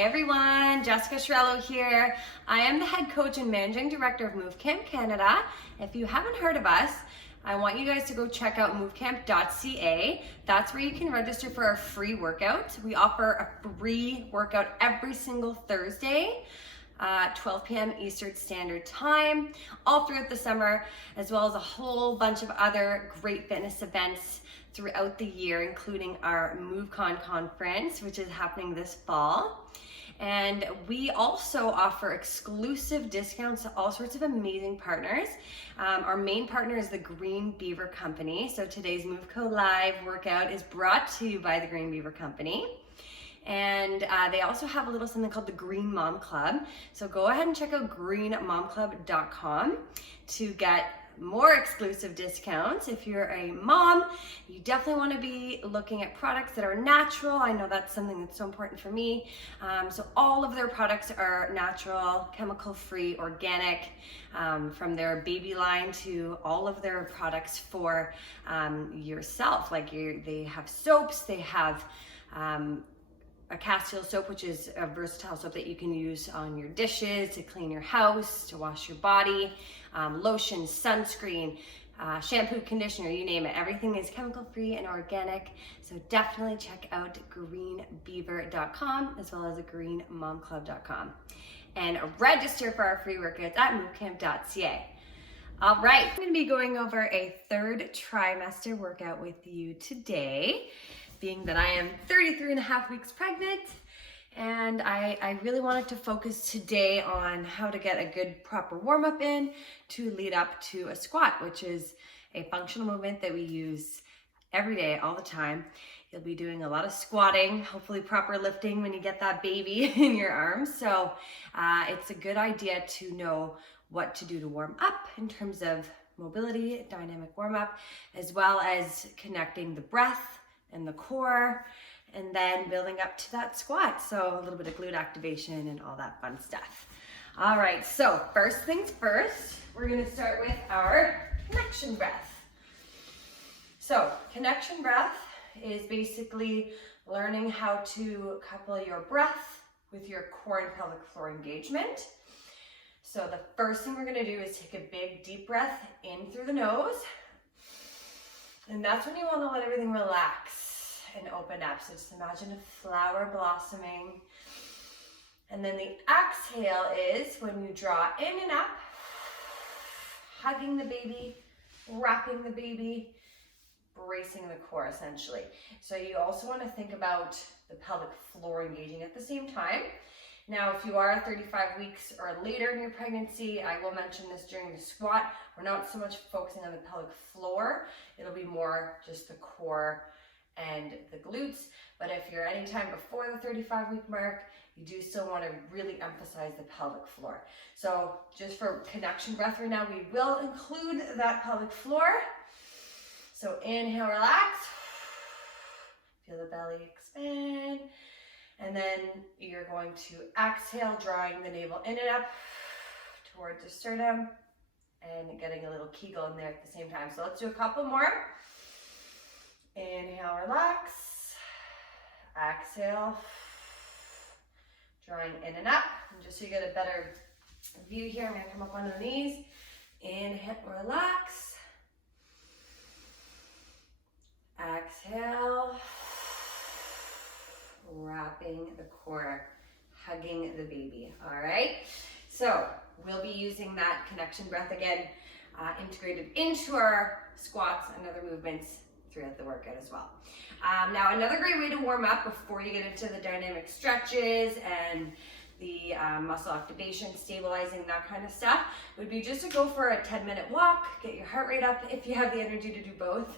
Hey everyone, Jessica Shirello here. I am the head coach and managing director of Move Camp Canada. If you haven't heard of us, I want you guys to go check out movecamp.ca. That's where you can register for our free workout. We offer a free workout every single Thursday, 12 p.m. Eastern Standard Time, all throughout the summer, as well as a whole bunch of other great fitness events throughout the year, including our MoveCon conference, which is happening this fall. And we also offer exclusive discounts to all sorts of amazing partners. Our main partner is the Green Beaver Company. So today's MoveCo Live workout is brought to you by the Green Beaver Company. And they also have a little something called the Green Mom Club. So go ahead and check out greenmomclub.com to get more exclusive discounts. If you're a mom, you definitely want to be looking at products that are natural. I know that's something that's so important for me. So all of their products are natural, chemical-free, organic, from their baby line to all of their products for yourself. Like they have soaps, they have a castile soap, which is a versatile soap that you can use on your dishes, to clean your house, to wash your body, lotion, sunscreen, shampoo, conditioner, you name it. Everything is chemical free and organic. So definitely check out greenbeaver.com as well as greenmomclub.com and register for our free workouts at movecamp.ca. All right, I'm gonna be going over a third trimester workout with you today, being that I am 33 and a half weeks pregnant, and I really wanted to focus today on how to get a good proper warm-up in to lead up to a squat, which is a functional movement that we use every day, all the time. You'll be doing a lot of squatting, hopefully proper lifting when you get that baby in your arms. So it's a good idea to know what to do to warm up in terms of mobility, dynamic warm-up, as well as connecting the breath and the core, and then building up to that squat. So a little bit of glute activation and all that fun stuff. All right, so first things first, we're gonna start with our connection breath. So connection breath is basically learning how to couple your breath with your core and pelvic floor engagement. So the first thing we're gonna do is take a big deep breath in through the nose. And that's when you want to let everything relax and open up. So just imagine a flower blossoming. And then the exhale is when you draw in and up, hugging the baby, wrapping the baby, bracing the core essentially. So you also want to think about the pelvic floor engaging at the same time. Now, if you are 35 weeks or later in your pregnancy, I will mention this during the squat. We're not so much focusing on the pelvic floor. It'll be more just the core and the glutes. But if you're anytime before the 35-week mark, you do still want to really emphasize the pelvic floor. So just for connection breath right now, we will include that pelvic floor. So inhale, relax. Feel the belly expand. And then you're going to exhale, drawing the navel in and up towards the sternum and getting a little kegel in there at the same time. So let's do a couple more. Inhale, relax. Exhale, drawing in and up. And just so you get a better view here, I'm gonna come up on the knees. Inhale, relax. Exhale. Wrapping the core, hugging the baby. All right, so we'll be using that connection breath again, integrated into our squats and other movements throughout the workout as well. Now, another great way to warm up before you get into the dynamic stretches and the muscle activation, stabilizing, that kind of stuff, would be just to go for a 10-minute walk, get your heart rate up if you have the energy to do both.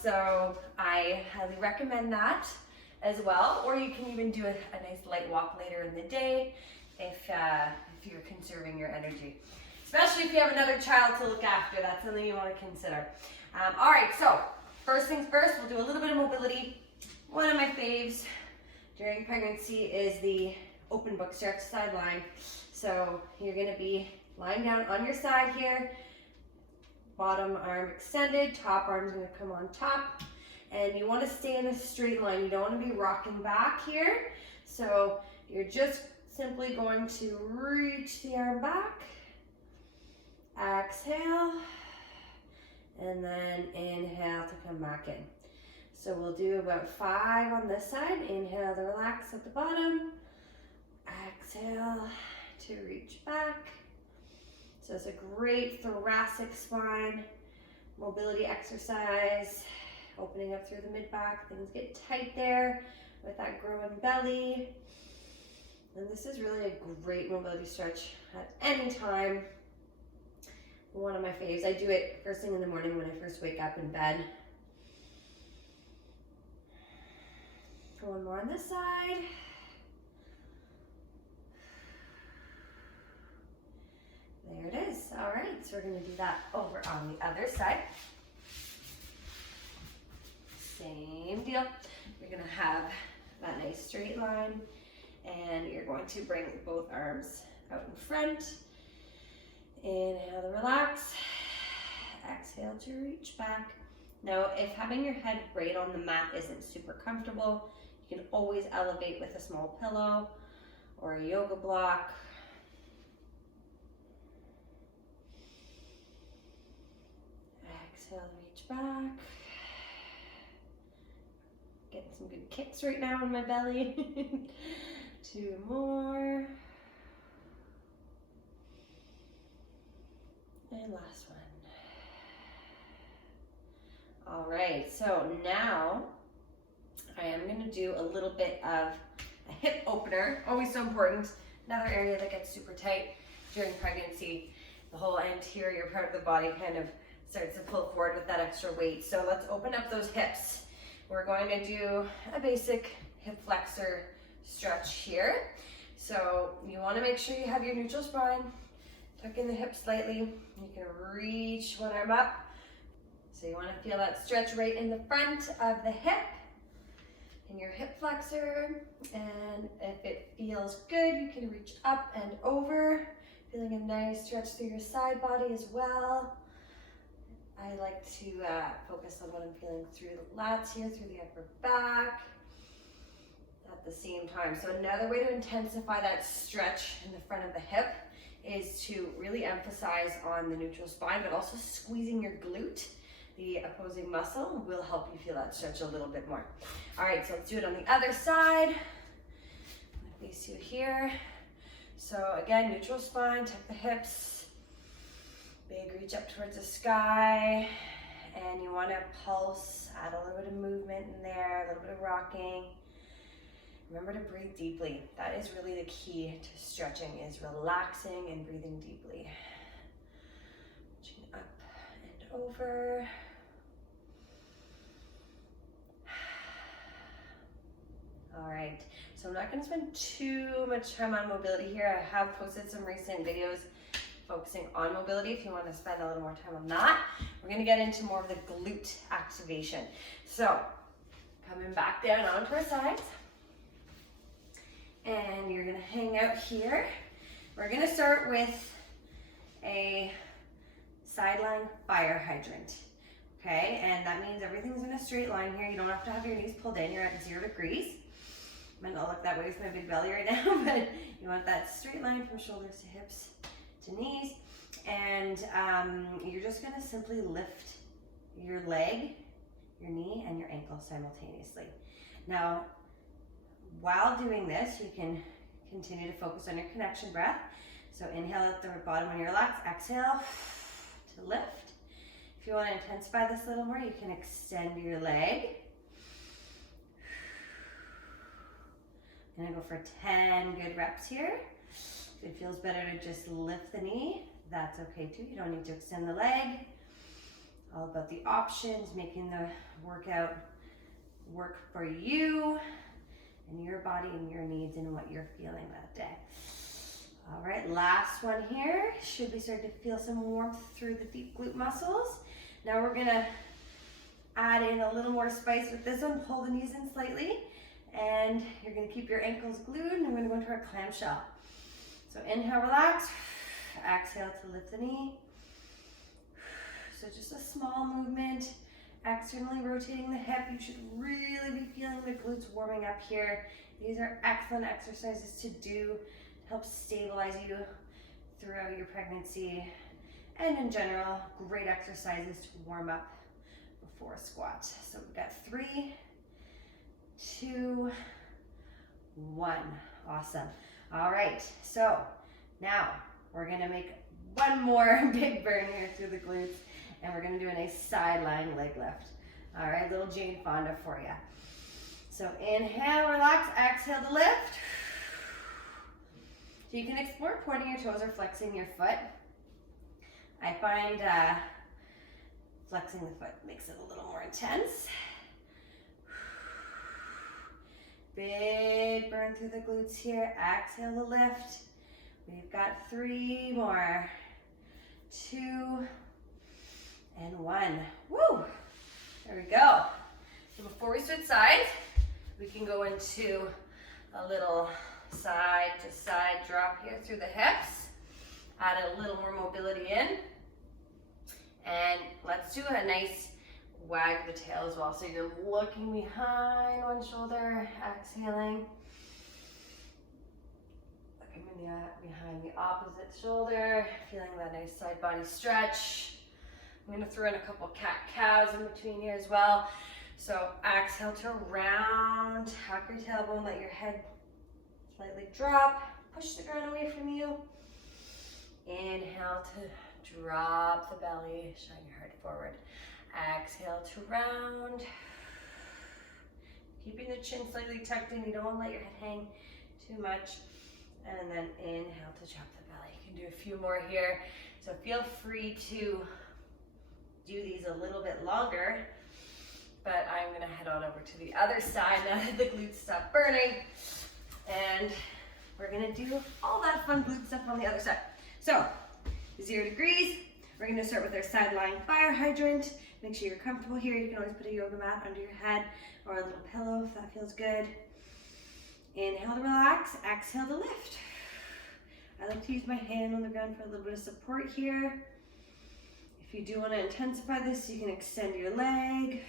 So I highly recommend that as well, or you can even do a nice light walk later in the day if you're conserving your energy, especially if you have another child to look after. That's something you want to consider. All right, so first things first, we'll do a little bit of mobility. One of my faves during pregnancy is the open book stretch side line. So you're going to be lying down on your side here, bottom arm extended, top arm's going to come on top. And you want to stay in a straight line. You don't want to be rocking back here. So You're just simply going to reach the arm back, exhale, and then inhale to come back in. So we'll do about 5 on this side. Inhale to relax at the bottom, exhale to reach back. So it's a great thoracic spine mobility exercise, opening up through the mid-back. Things get tight there with that growing belly. And this is really a great mobility stretch at any time. One of my faves. I do it first thing in the morning when I first wake up in bed. One more on this side. There it is. All right, so we're going to do that over on the other side. Same deal. You're going to have that nice straight line, and you're going to bring both arms out in front. Inhale to relax. Exhale to reach back. Now, if having your head right on the mat isn't super comfortable, you can always elevate with a small pillow or a yoga block. Exhale, reach back. Getting some good kicks right now in my belly. 2 more. And last one. All right, so now I am going to do a little bit of a hip opener. Always so important. Another area that gets super tight during pregnancy. The whole anterior part of the body kind of starts to pull forward with that extra weight. So let's open up those hips. We're going to do a basic hip flexor stretch here. So you want to make sure you have your neutral spine. Tuck in the hips slightly. You can reach one arm up. So you want to feel that stretch right in the front of the hip in your hip flexor. And if it feels good, you can reach up and over. Feeling a nice stretch through your side body as well. I like to focus on what I'm feeling through the lats here, through the upper back at the same time. So another way to intensify that stretch in the front of the hip is to really emphasize on the neutral spine, but also squeezing your glute. The opposing muscle will help you feel that stretch a little bit more. All right, so let's do it on the other side. I'm gonna face you here. So again, neutral spine, tuck the hips. Big reach up towards the sky, and you want to pulse, add a little bit of movement in there, a little bit of rocking. Remember to breathe deeply. That is really the key to stretching, is relaxing and breathing deeply. Reaching up and over. All right, so I'm not going to spend too much time on mobility here. I have posted some recent videos focusing on mobility if you want to spend a little more time on that. We're going to get into more of the glute activation. So coming back down onto our sides, and you're going to hang out here. We're going to start with a sideline fire hydrant. Okay, and that means everything's in a straight line here. You don't have to have your knees pulled in. You're at 0 degrees. Might not look that way with my big belly right now, but you want that straight line from shoulders to hips to knees, and you're just going to simply lift your leg, your knee, and your ankle simultaneously. Now, while doing this, you can continue to focus on your connection breath. So inhale at the bottom when you relax, exhale to lift. If you want to intensify this a little more, you can extend your leg. I'm going to go for 10 good reps here. If it feels better to just lift the knee, that's okay too. You don't need to extend the leg. All about the options, making the workout work for you and your body and your needs and what you're feeling that day. All right, last one here. Should be starting to feel some warmth through the deep glute muscles. Now we're gonna add in a little more spice with this one. Pull the knees in slightly, and you're gonna keep your ankles glued, and we're gonna go into our clamshell. So inhale, relax. Exhale to lift the knee. So just a small movement, externally rotating the hip. You should really be feeling the glutes warming up here These are excellent exercises to do to help stabilize you throughout your pregnancy, and in general, great exercises to warm up before a squat. So we've got 3, 2, 1. Awesome. All right, so now we're gonna make one more big burn here through the glutes, and we're gonna do a nice side lying leg lift. All right, little Jane Fonda for you. So inhale, relax, exhale to lift. So you can explore pointing your toes or flexing your foot. I find flexing the foot makes it a little more intense. Big burn through the glutes here. Exhale to lift. We've got 3 more. 2 and 1. Woo! There we go. So before we switch sides, we can go into a little side to side drop here through the hips. Add a little more mobility in. And let's do a nice wag the tail as well. So you're looking behind one shoulder, exhaling. Looking behind the opposite shoulder, feeling that nice side body stretch. I'm gonna throw in a couple cat-cows in between here as well. So exhale to round, tuck your tailbone, let your head slightly drop, push the ground away from you. Inhale to drop the belly, shine your heart forward. Exhale to round. Keeping the chin slightly tucked in, you don't want to let your head hang too much. And then inhale to drop the belly. You can do a few more here. So feel free to do these a little bit longer, but I'm gonna head on over to the other side now that the glutes stop burning. And we're gonna do all that fun glute stuff on the other side. So 0 degrees, we're gonna start with our side lying fire hydrant. Make sure you're comfortable here. You can always put a yoga mat under your head or a little pillow if that feels good. Inhale to relax, exhale to lift. I like to use my hand on the ground for a little bit of support here. If you do want to intensify this, you can extend your leg.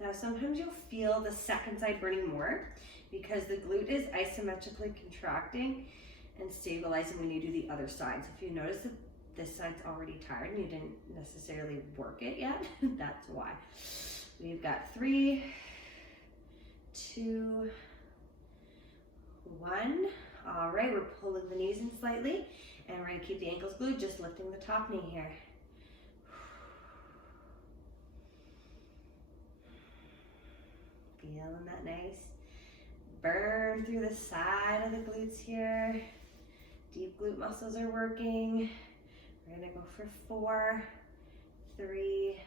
Now sometimes you'll feel the second side burning more because the glute is isometrically contracting and stabilizing when you do the other side. So if you notice that this side's already tired and you didn't necessarily work it yet, that's why. We've got 3, 2, 1. All right, we're pulling the knees in slightly, and we're gonna keep the ankles glued, just lifting the top knee here. Feeling that nice burn through the side of the glutes here. Deep glute muscles are working. We're gonna go for 4, 3,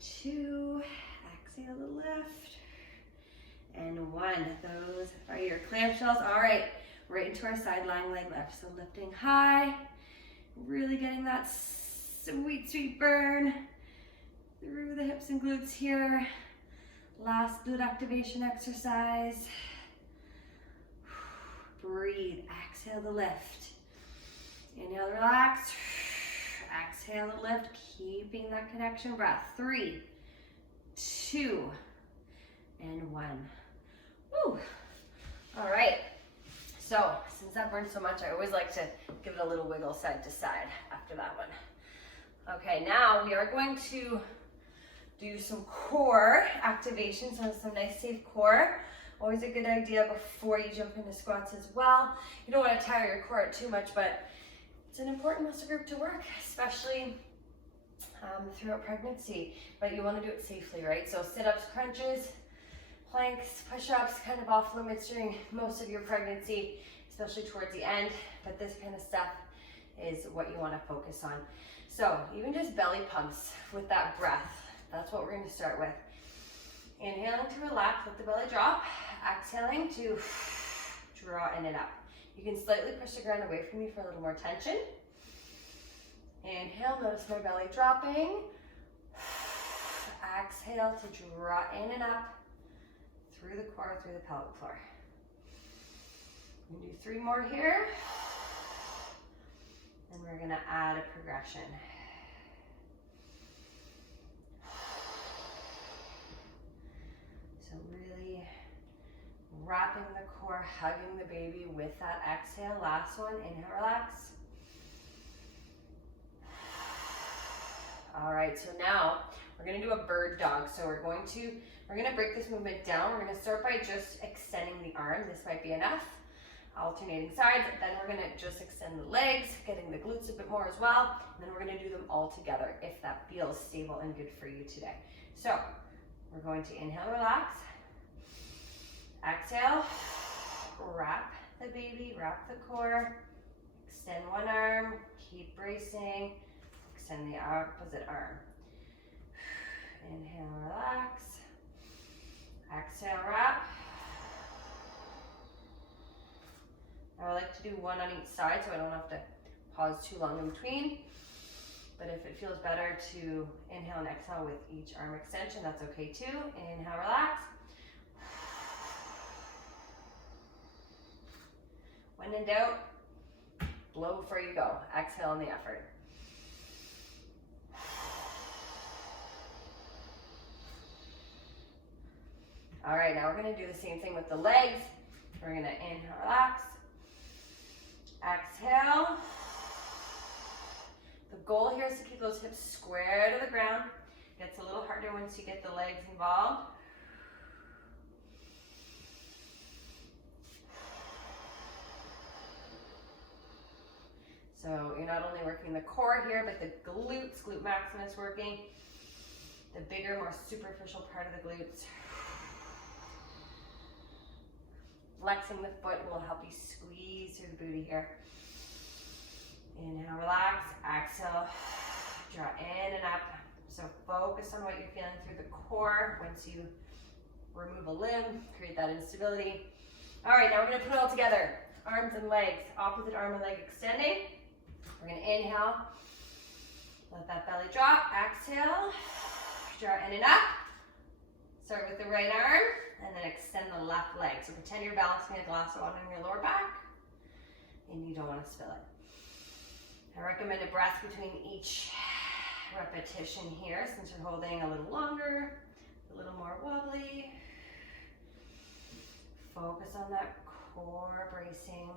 2, exhale to lift, and 1. Those are your clamshells. All right, right into our side lying leg lift. So lifting high, really getting that sweet, sweet burn through the hips and glutes here. Last glute activation exercise. Breathe, exhale to lift. Inhale, relax. Exhale to lift, keeping that connection breath. 3, 2, and 1. Woo! All right. So since that burned so much, I always like to give it a little wiggle side to side after that one. Okay, now we are going to do some core activation, so some nice safe core. Always a good idea before you jump into squats as well. You don't want to tire your core out too much, but it's an important muscle group to work, especially throughout pregnancy, but you want to do it safely, right? So sit-ups, crunches, planks, push-ups, kind of off limits during most of your pregnancy, especially towards the end, but this kind of stuff is what you want to focus on. So even just belly pumps with that breath, that's what we're going to start with. Inhaling to relax, let the belly drop. Exhaling to draw in and up. You can slightly push the ground away from you for a little more tension. Inhale, notice my belly dropping. Exhale to draw in and up through the core, through the pelvic floor. We can do 3 more here. And we're gonna add a progression. So really wrapping the core, hugging the baby with that exhale. Last one, inhale, relax. All right, so now we're gonna do a bird dog. So we're gonna break this movement down. We're gonna start by just extending the arm. This might be enough. Alternating sides, then we're gonna just extend the legs, getting the glutes a bit more as well, and then we're gonna do them all together if that feels stable and good for you today. So we're going to inhale, relax. Exhale, wrap the baby, wrap the core, extend one arm, keep bracing, extend the opposite arm. Inhale, relax. Exhale, wrap. I like to do one on each side so I don't have to pause too long in between. But if it feels better to inhale and exhale with each arm extension, that's okay too. Inhale, relax. When in doubt, blow before you go. Exhale in the effort. All right, now we're gonna do the same thing with the legs. We're gonna inhale, relax. Exhale. The goal here is to keep those hips square to the ground. Gets a little harder once you get the legs involved. So you're not only working the core here, but the glutes, glute maximus working. The bigger, more superficial part of the glutes. Flexing the foot will help you squeeze through the booty here. Inhale, relax. Exhale, draw in and up. So focus on what you're feeling through the core. Once you remove a limb, create that instability. All right, now we're gonna put it all together. Arms and legs, opposite arm and leg extending. We're gonna inhale, let that belly drop. Exhale, draw in and up. Start with the right arm, and then extend the left leg. So pretend you're balancing a glass of water on your lower back, and you don't want to spill it. I recommend a breath between each repetition here, since you're holding a little longer, a little more wobbly. Focus on that core bracing.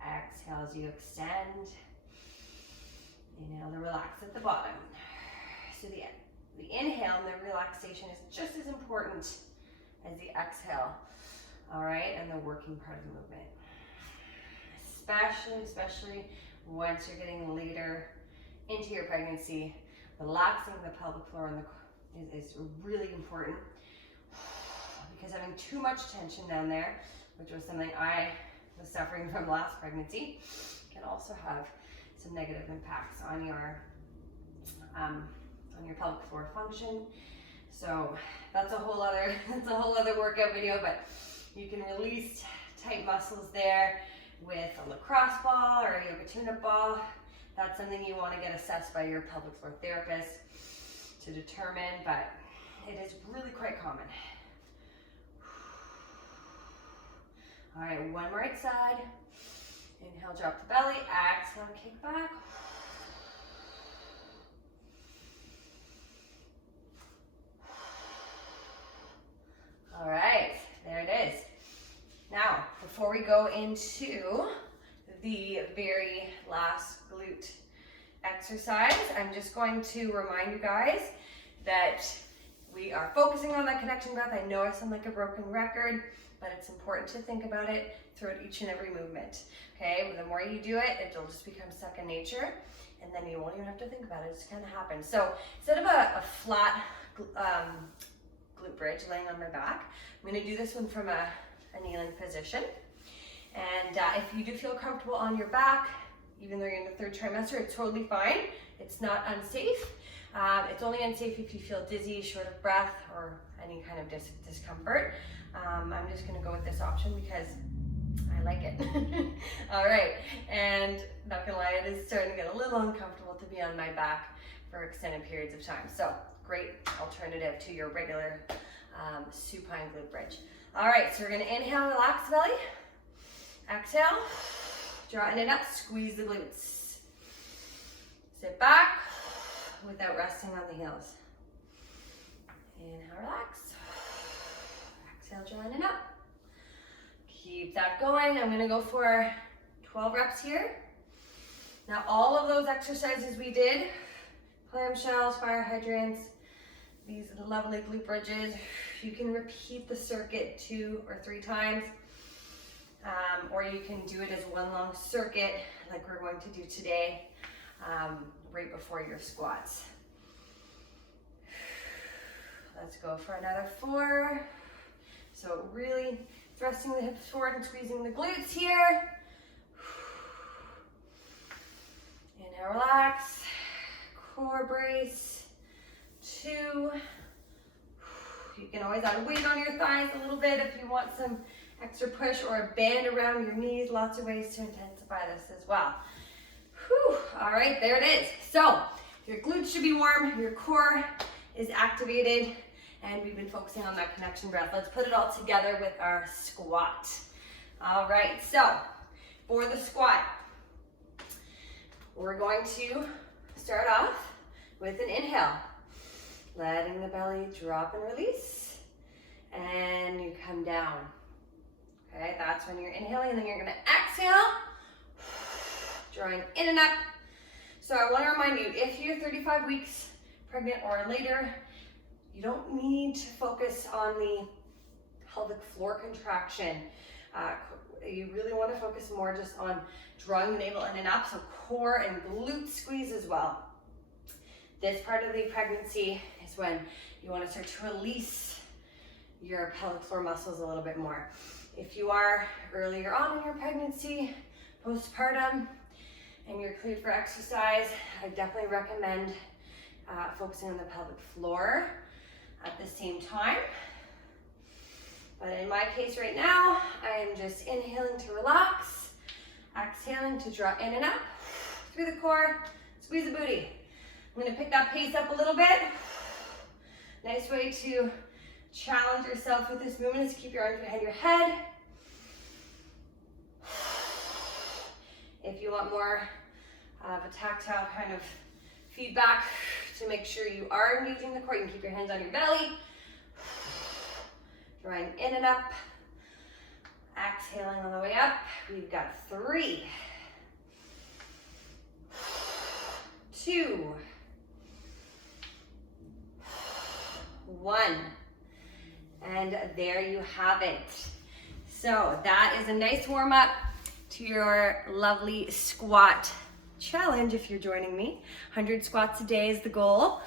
Exhale as you extend. Inhale to relax at the bottom. So the inhale and the relaxation is just as important as the exhale, all right, and the working part of the movement. Especially once you're getting later into your pregnancy, relaxing the pelvic floor and is really important, because having too much tension down there, which was something I was suffering from last pregnancy, can also have some negative impacts on your pelvic floor function. So that's a whole other workout video, but you can release tight muscles there with a lacrosse ball or a yoga tune-up ball. That's something you want to get assessed by your pelvic floor therapist to determine, but it is really quite common. All right, one right side. Inhale, drop the belly. Exhale, kick back. All right, there it is. Now, before we go into the very last glute exercise, I'm just going to remind you guys that we are focusing on that connection breath. I know I sound like a broken record, but it's important to think about it throughout each and every movement. Okay, well, the more you do it, it'll just become second nature, and then you won't even have to think about it. It just kind of happens. So instead of a flat glute bridge laying on my back, I'm going to do this one from a kneeling position. And if you do feel comfortable on your back, even though you're in the third trimester, it's totally fine. It's not unsafe. It's only unsafe if you feel dizzy, short of breath, or any kind of discomfort. I'm just going to go with this option because I like it. All right, and not gonna lie, it is starting to get a little uncomfortable to be on my back for extended periods of time. So great alternative to your regular supine glute bridge. All right, so we're gonna inhale, relax the belly. Exhale, draw it up, squeeze the glutes. Sit back without resting on the heels. that going. I'm gonna go for 12 reps here. Now all of those exercises we did, clamshells, fire hydrants, these lovely glute bridges, you can repeat the circuit 2 or 3 times, or you can do it as one long circuit like we're going to do today, right before your squats. Let's go for another 4. So really thrusting the hips forward and squeezing the glutes here. Inhale, relax, core brace, 2. You can always add weight on your thighs a little bit if you want some extra push, or a band around your knees. Lots of ways to intensify this as well. Whew. All right, there it is. So your glutes should be warm, your core is activated, and we've been focusing on that connection breath. Let's put it all together with our squat. All right, so for the squat, we're going to start off with an inhale, letting the belly drop and release, and you come down. Okay, that's when you're inhaling, and then you're gonna exhale, drawing in and up. So I wanna remind you, if you're 35 weeks pregnant or later, you don't need to focus on the pelvic floor contraction. You really wanna focus more just on drawing the navel in and up, so core and glute squeeze as well. This part of the pregnancy is when you wanna start to release your pelvic floor muscles a little bit more. If you are earlier on in your pregnancy, postpartum, and you're cleared for exercise, I definitely recommend focusing on the pelvic floor at the same time. But in my case right now, I am just inhaling to relax, exhaling to draw in and up through the core, squeeze the booty. I'm gonna pick that pace up a little bit. Nice way to challenge yourself with this movement is keep your arms behind your head. If you want more of a tactile kind of feedback to make sure you are engaging the core, you can keep your hands on your belly. Drawing in and up. Exhaling on the way up. We've got 3, 2, 1. And there you have it. So that is a nice warm up to your lovely squat challenge if you're joining me. 100 squats a day is the goal,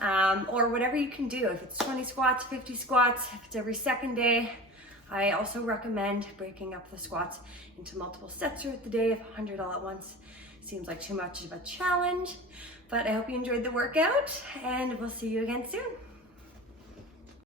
or whatever you can do. If it's 20 squats, 50 squats, if it's every second day. I also recommend breaking up the squats into multiple sets throughout the day. If 100 all at once seems like too much of a challenge, but I hope you enjoyed the workout, and we'll see you again soon.